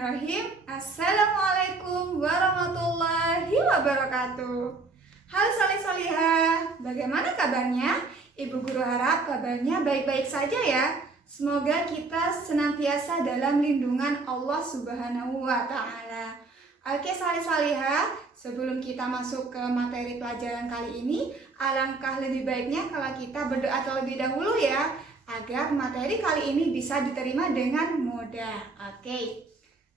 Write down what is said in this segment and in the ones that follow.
Bismillahirrahmanirrahim. Assalamualaikum warahmatullahi wabarakatuh. Halo solih-solihah, bagaimana kabarnya? Ibu guru harap kabarnya baik-baik saja ya. Semoga kita senantiasa dalam lindungan Allah Subhanahu wa Ta'ala. Oke solih-solihah, sebelum kita masuk ke materi pelajaran kali ini, alangkah lebih baiknya kalau kita berdoa terlebih dahulu ya, agar materi kali ini bisa diterima dengan mudah. Oke.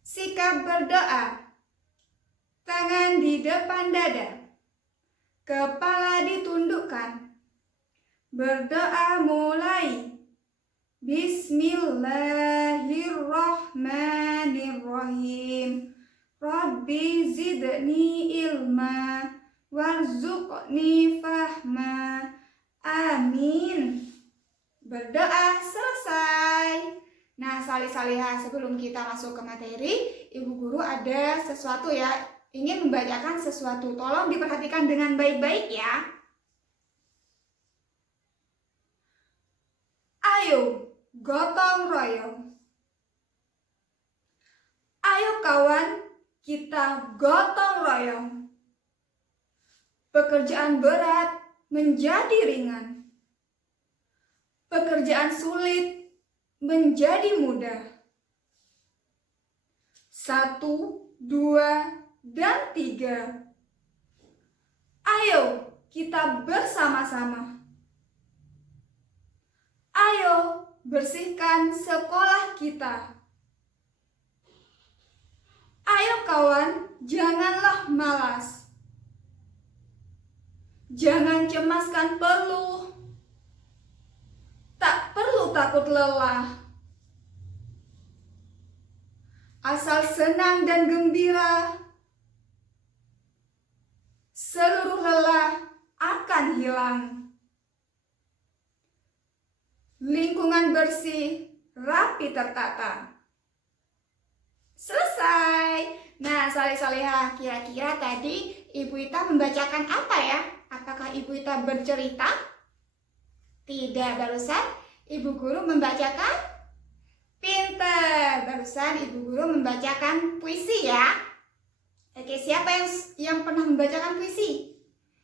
Sikap berdoa. Tangan di depan dada. Kepala ditundukkan. Berdoa mulai. Bismillahirrahmanirrahim. Rabbi zidni ilma warzuqni fahma. Amin. Berdoa selesai. Nah, salih-salihah, sebelum kita masuk ke materi, Ibu Guru ada sesuatu ya, ingin membacakan sesuatu. Tolong diperhatikan dengan baik-baik ya. Ayo, gotong royong. Ayo kawan, kita gotong royong. Pekerjaan berat menjadi ringan. Pekerjaan sulit menjadi mudah. 1, 2, dan 3. Ayo kita bersama-sama. Ayo bersihkan sekolah kita. Ayo kawan, janganlah malas. Jangan cemaskan peluh. Tak perlu takut lelah. Asal senang dan gembira, seluruh lelah akan hilang. Lingkungan bersih, rapi tertata. Selesai. Nah, salih-salihah, kira-kira tadi Ibu Ita membacakan apa ya? Apakah Ibu Ita bercerita? Tidak, barusan Ibu Guru membacakan pinter. Barusan Ibu Guru membacakan puisi ya. Oke, siapa yang pernah membacakan puisi?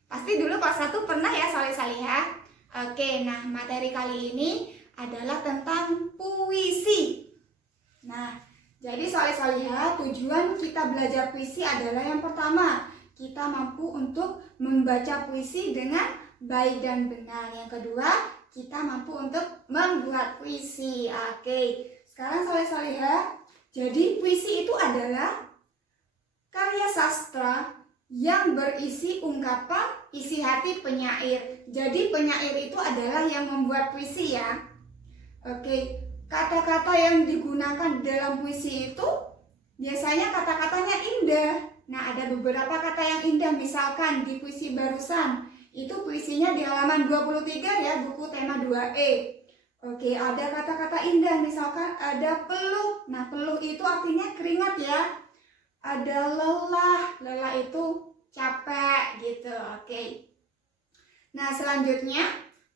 Pasti dulu kelas 1 pernah ya, salih-salihah. Oke, nah materi kali ini adalah tentang puisi. Nah, jadi salih-salihah, tujuan kita belajar puisi adalah yang pertama, kita mampu untuk membaca puisi dengan baik dan benar. Yang kedua, kita mampu untuk membuat puisi. Oke, sekarang soleh-solehah, jadi puisi itu adalah karya sastra yang berisi ungkapan isi hati penyair. Jadi penyair itu adalah yang membuat puisi ya. Oke, kata-kata yang digunakan dalam puisi itu biasanya kata-katanya indah. Nah, ada beberapa kata yang indah, misalkan di puisi barusan itu puisinya di halaman 23 ya, buku tema 2E. Oke, ada kata-kata indah, misalkan ada peluh. Nah, peluh itu artinya keringat ya. Ada lelah, lelah itu capek gitu. Oke. Nah, selanjutnya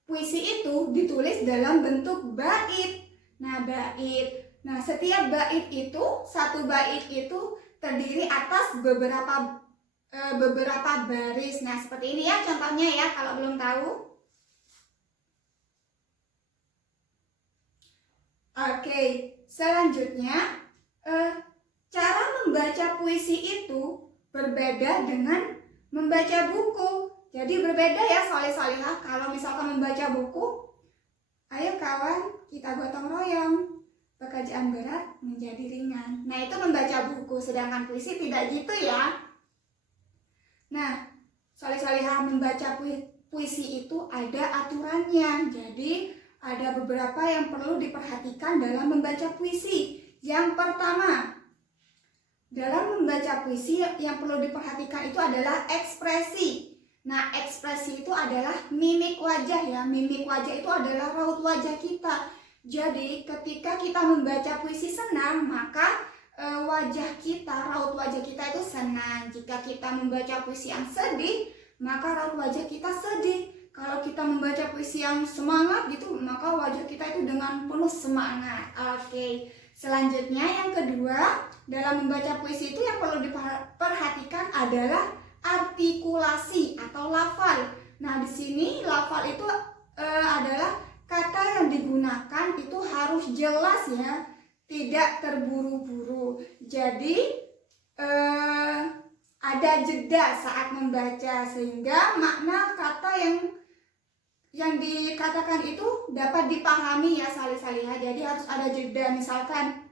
puisi itu ditulis dalam bentuk bait. Nah, bait. Nah, setiap bait itu, satu bait itu terdiri atas beberapa baris. Nah, seperti ini ya contohnya ya, kalau belum tahu. Oke, selanjutnya cara membaca puisi itu berbeda dengan membaca buku. Jadi berbeda ya soleh-solehah. Kalau misalkan membaca buku, ayo kawan kita gotong royong. Pekerjaan berat menjadi ringan. Nah, itu membaca buku, sedangkan puisi tidak gitu ya. Nah, soleh-solehah, membaca puisi itu ada aturannya. Jadi ada beberapa yang perlu diperhatikan dalam membaca puisi. Yang pertama, dalam membaca puisi yang perlu diperhatikan itu adalah ekspresi. Nah, ekspresi itu adalah mimik wajah ya. Mimik wajah itu adalah raut wajah kita. Jadi ketika kita membaca puisi senang, maka raut wajah kita itu senang. Jika kita membaca puisi yang sedih, maka raut wajah kita sedih. Kalau kita membaca puisi yang semangat gitu, maka wajah kita itu dengan penuh semangat. Oke. Selanjutnya yang kedua, dalam membaca puisi itu yang perlu diperhatikan adalah artikulasi atau lafal. Nah, di sini lafal itu adalah kata yang digunakan itu harus jelas ya, tidak terburu-buru. Jadi ada jeda saat membaca sehingga makna kata yang dikatakan itu dapat dipahami ya salih-salihah. Jadi harus ada jeda, misalkan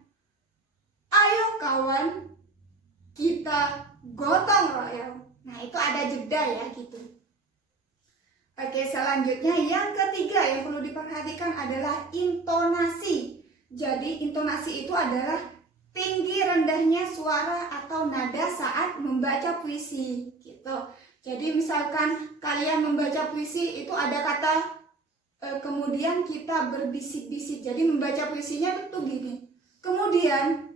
ayo kawan kita gotong royong. Nah, itu ada jeda ya gitu. Oke, selanjutnya yang ketiga yang perlu diperhatikan adalah intonasi. Jadi intonasi itu adalah tinggi rendahnya suara atau nada saat membaca puisi gitu. Jadi misalkan kalian membaca puisi itu ada kata kemudian kita berbisik-bisik. Jadi membaca puisinya itu gini. Kemudian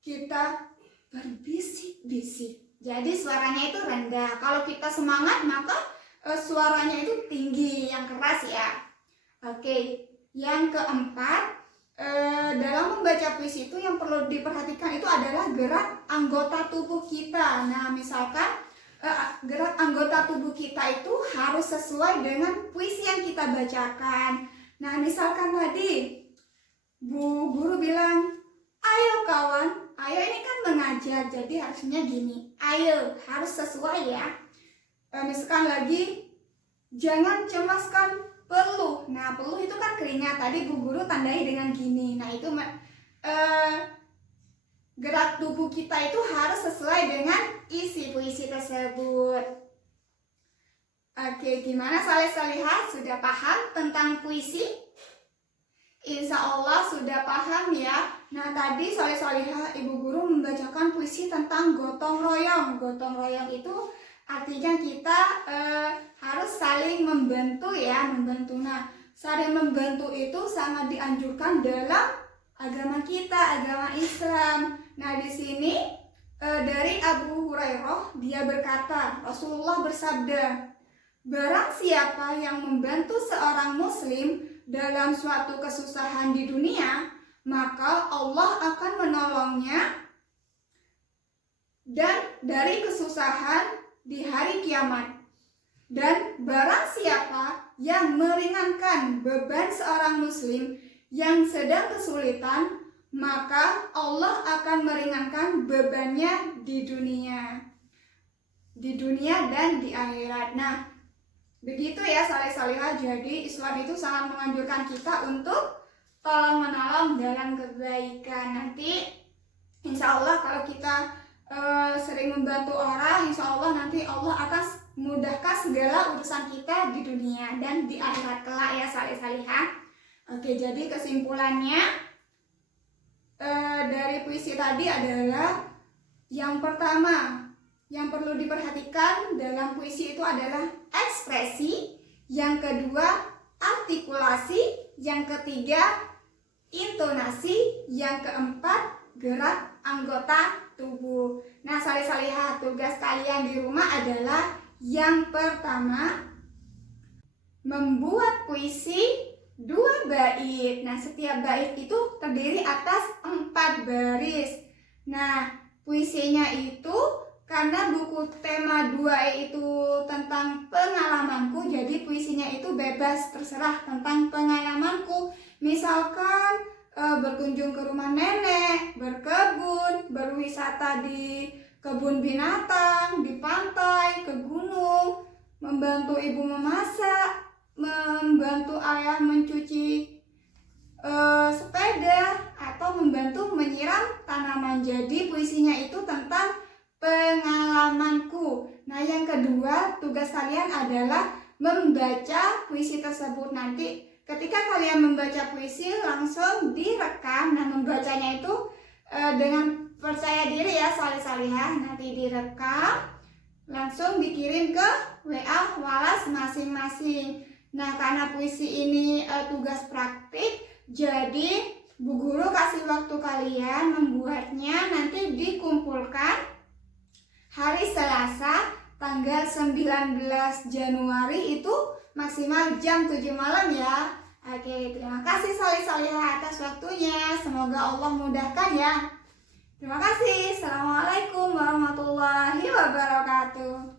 kita berbisik-bisik. Jadi suaranya itu rendah. Kalau kita semangat maka suaranya itu tinggi, yang keras ya. Oke, yang keempat, dalam membaca puisi itu yang perlu diperhatikan itu adalah gerak anggota tubuh kita. Nah, misalkan gerak anggota tubuh kita itu harus sesuai dengan puisi yang kita bacakan. Nah, misalkan tadi Bu Guru bilang, ayo kawan, ayo ini kan mengajar, jadi harusnya gini, ayo, harus sesuai ya. Misalkan lagi, jangan cemaskan peluh. Nah, peluh itu kan keringat, tadi Bu Guru tandai dengan gini. Nah, itu gerak tubuh kita itu harus sesuai dengan isi puisi tersebut. Oke, gimana salih-salihah? Sudah paham tentang puisi? Insya Allah sudah paham ya. Nah, tadi salih-salihah Ibu Guru membacakan puisi tentang gotong royong. Gotong royong itu artinya kita harus saling membantu ya, membantu. Nah, saling membantu itu sangat dianjurkan dalam agama kita, agama Islam. Nah, di sini dari Abu Hurairah dia berkata, Rasulullah bersabda, barang siapa yang membantu seorang muslim dalam suatu kesusahan di dunia, maka Allah akan menolongnya dan dari kesusahan di hari kiamat. Dan barang siapa yang meringankan beban seorang muslim yang sedang kesulitan, maka Allah akan meringankan bebannya di dunia dan di akhirat. Nah, begitu ya salih-salihah. Jadi Islam itu sangat menganjurkan kita untuk tolong-menolong dalam kebaikan. Nanti insya Allah kalau kita sering membantu orang, insya Allah nanti Allah akan mudahkan segala urusan kita di dunia dan di akhirat kelak ya salih-salihah. Oke, jadi kesimpulannya dari puisi tadi adalah yang pertama yang perlu diperhatikan dalam puisi itu adalah ekspresi, yang kedua artikulasi, yang ketiga intonasi, yang keempat gerak anggota tubuh. Nah, salih-salihah, tugas kalian di rumah adalah yang pertama membuat puisi 2 bait. Nah, setiap bait itu terdiri atas 4 baris. Nah, puisinya itu karena buku tema 2E itu tentang pengalamanku, jadi puisinya itu bebas, terserah tentang pengalamanku. Misalkan berkunjung ke rumah nenek, berkebun, berwisata di kebun binatang, di pantai, ke gunung, membantu ibu memasak, membantu ayah mencuci sepeda, atau membantu menyiram tanaman. Jadi puisinya itu tentang pengalamanku. Nah, yang kedua, tugas kalian adalah membaca puisi tersebut. Nanti ketika kalian membaca puisi langsung direkam. Nah, membacanya itu dengan percaya diri ya salih-salihah. Nanti direkam, langsung dikirim ke WA Walas masing-masing. Nah, karena puisi ini tugas praktik, jadi Bu Guru kasih waktu kalian membuatnya, nanti dikumpulkan hari Selasa tanggal 19 Januari itu maksimal jam 7 malam ya. Oke, terima kasih Solih Solihah atas waktunya. Semoga Allah mudahkan ya. Terima kasih. Assalamualaikum warahmatullahi wabarakatuh.